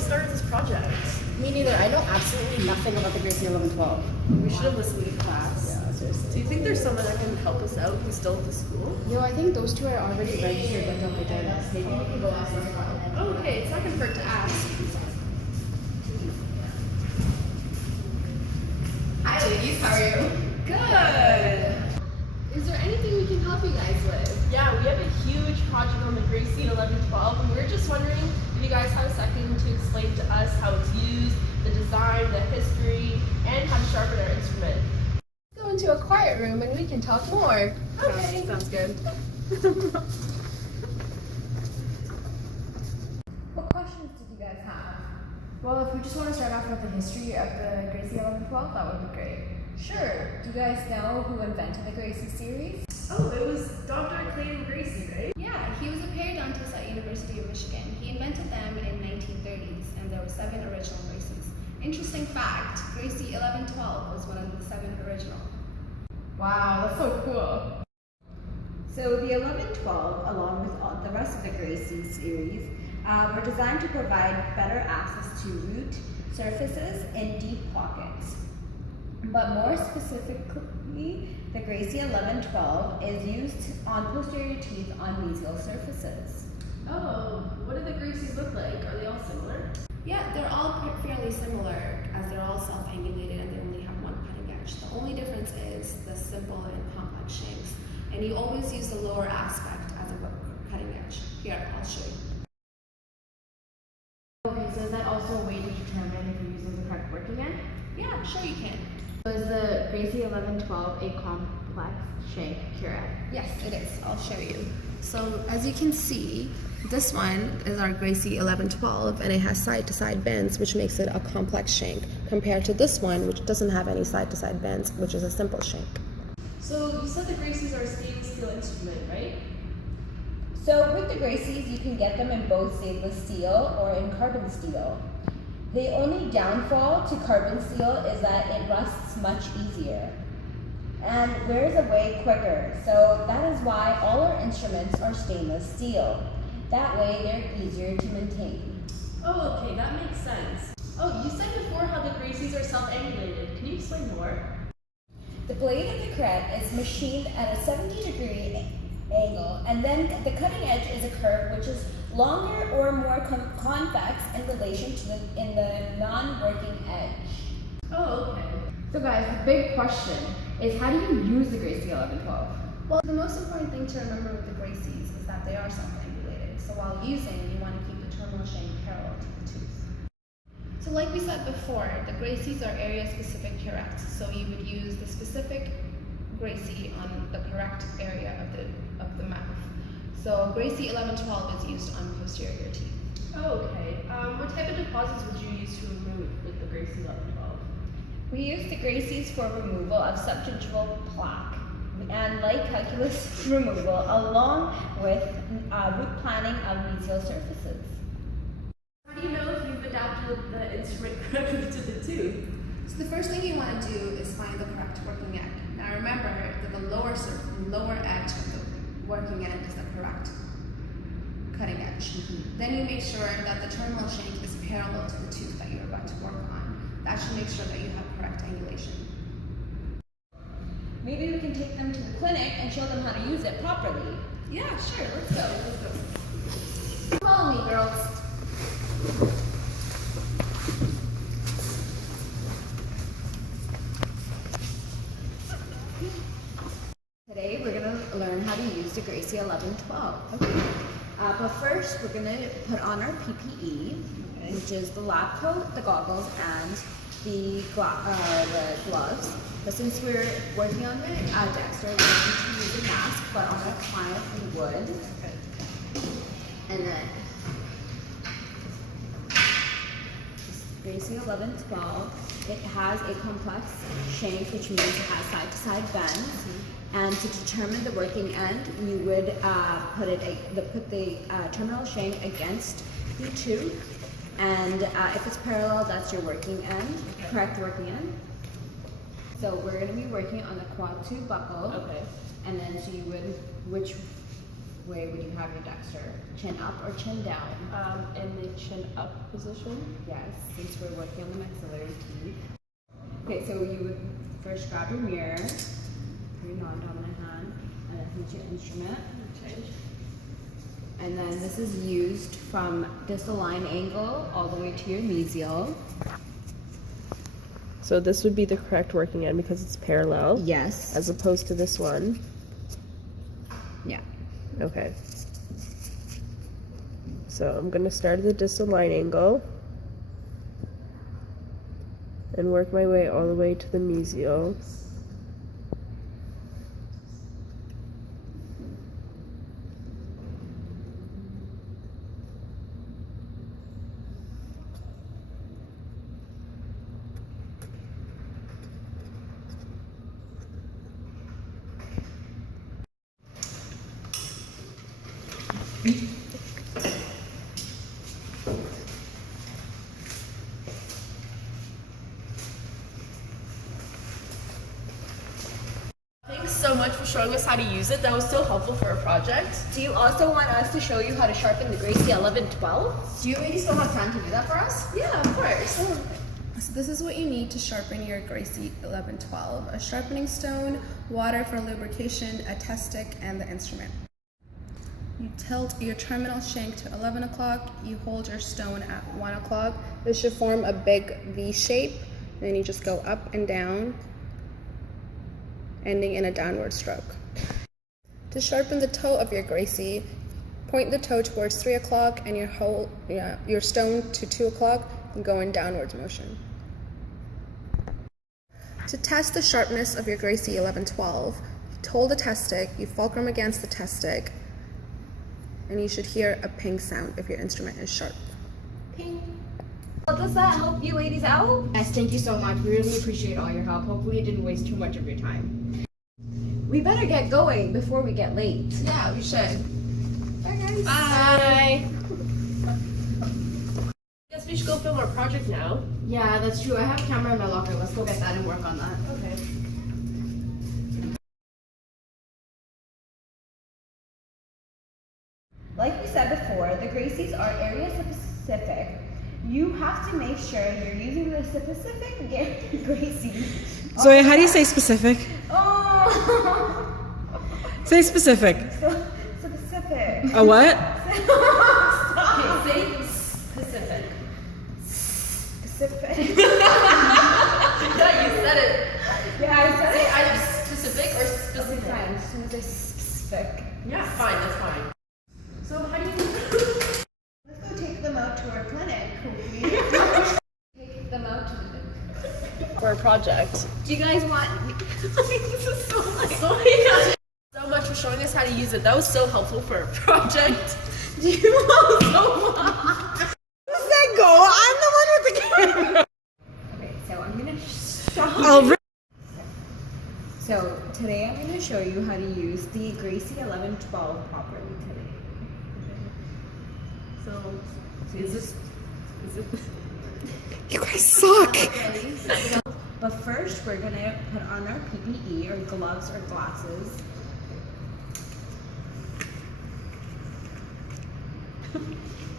started this project? Me neither. I know absolutely nothing about the Gracey 1112. We should have listened to class. Yeah, seriously. Do you think there's someone that can help us out who's still at the school? Yo, I think those two are already registered dental hygienists. Maybe we can go ask them. Oh, okay. It's not gonna hurt to ask. Hi ladies, how are you? Good. Is there anything we can help you guys with? Yeah, we have a huge project on the Gracey 1112, and we're just wondering if you guys have a second to explain to us how it's used, the design, the history, and how to sharpen our instrument. Go into a quiet room and we can talk more. Okay. Sounds good. What questions did you guys have? Well, if we just want to start off with the history of the Gracey 1112, that would be great. Sure. Do you guys know who invented the Gracey series? Oh, it was Dr. Clayton Gracey, right? Yeah, he was a periodontist at University of Michigan. He invented them in 1930s, and there were 7 original Graceys. Interesting fact, Gracey 1112 was one of the 7 original. Wow, that's so cool. So the 1112, along with all the rest of the Gracey series, were designed to provide better access to root surfaces in deep pockets. But more specifically, the Gracey 1112 is used on posterior teeth on mesial surfaces. Oh, what do the Graceys look like? Are they all similar? Yeah, they're all fairly similar, as they're all self-angulated and they only have one cutting edge. The only difference is the simple and complex shanks. And you always use the lower aspect as a cutting edge. Here, I'll show you. Okay, so is that also a way to determine if you're using the correct working end? Yeah, sure you can. So is the Gracey 1112 a complex shank curette? Yes, it is. I'll show you. So as you can see, this one is our Gracey 1112, and it has side-to-side bends, which makes it a complex shank, compared to this one, which doesn't have any side-to-side bends, which is a simple shank. So you said the Graceys are a stainless steel instrument, right? So with the Graceys, you can get them in both stainless steel or in carbon steel. The only downfall to carbon steel is that it rusts much easier and wears away quicker. So that is why all our instruments are stainless steel. That way they're easier to maintain. Oh, okay, that makes sense. Oh, you said before how the Graceys are self-angulated. Can you explain more? The blade of the curette is machined at a 70-degree angle, and then the cutting edge is a curve which is longer or more convex in relation to the non-working edge. Oh, okay. So guys, the big question is how do you use the Gracey 1112? Well, the most important thing to remember with the Graceys is that they are self-angulated. So while using, you want to keep the terminal shank parallel to the tooth. So like we said before, the Graceys are area-specific curettes. So you would use the specific Gracey on the correct area of the mouth. So Gracey 1112 is used on posterior teeth. Oh, okay. What type of deposits would you use to remove with the Gracey 1112? We use the Graceys for removal of subgingival plaque and light calculus removal along with root planning of mesial surfaces. How do you know if you've adapted the instrument correctly to the tooth? So the first thing you want to do is find the correct working end. Now remember that the lower edge of the working end is the correct cutting edge. Then you make sure that the terminal shank is parallel to the tooth that you're about to work on. That should make sure that you have correct angulation. Maybe we can take them to the clinic and show them how to use it properly. Yeah, sure. Let's go. Let's go. Follow me, girls. Today we're going to learn how to use the Gracey 1112. Okay. But first we're going to put on our PPE, which is the lab coat, the goggles, and the gloves. But since we're working on the Dexter, we don't need to use a mask, but on a client we would. And then Gracey 1112, it has a complex shank, which means it has side-to-side bends. And to determine the working end, you would put the terminal shank against the tooth. And if it's parallel, that's your working end, correct working end. So we're going to be working on the quad tooth buckle. Okay. And then so you would, which way would you have your dexter? Chin up or chin down? In the chin up position. Yes, since we're working on the maxillary teeth. Okay, so you would first grab your mirror, your non-dominant hand, and then hit your instrument. Okay. And then this is used from distal line angle all the way to your mesial. So this would be the correct working end because it's parallel. Yes. As opposed to this one. Yeah. Okay. So I'm going to start at the distal line angle and work my way all the way to the mesial. Thanks so much for showing us how to use it. That was so helpful for our project. Do you also want us to show you how to sharpen the Gracey 1112? Do you really still have time to do that for us? Yeah, of course. So this is what you need to sharpen your Gracey 1112. A sharpening stone, water for lubrication, a test stick, and the instrument. You tilt your terminal shank to 11 o'clock. You hold your stone at 1 o'clock. This should form a big V shape. Then you just go up and down, ending in a downward stroke. To sharpen the toe of your Gracey, point the toe towards 3 o'clock and your stone to 2 o'clock and go in downwards motion. To test the sharpness of your Gracey 1112, you hold the test stick, you fulcrum against the test stick, and you should hear a ping sound if your instrument is sharp. Ping. Well, does that help you ladies out? Yes, thank you so much. We really appreciate all your help. Hopefully it didn't waste too much of your time. We better get going before we get late. Yeah, we should. Bye guys. Bye. Guess we should go film our project now. Yeah, that's true. I have a camera in my locker. Let's go get that and work on that. Okay. Like we said before, the Gracies are area specific. You have to make sure you're using the specific Gracie. Zoe, how do you say specific? Oh! Say specific. Specific. A what? Okay, say specific. Specific. Yeah, you said it. Yeah, I said Say it. either specific or specific. Fine, just gonna say specific. Yeah, fine, that's fine. So how do you Let's go take them out to our clinic, hopefully. Take them out to the for our project? Do you guys want? This is so So much for showing us how to use it. That was so helpful for our project. Do you want so much? Who's that go? I'm the one with the camera. Okay, so I'm gonna stop. I'll So today I'm gonna show you how to use the Gracey 1112 properly today. So is it You guys suck. But first, we're gonna put on our PPE, or gloves, or glasses.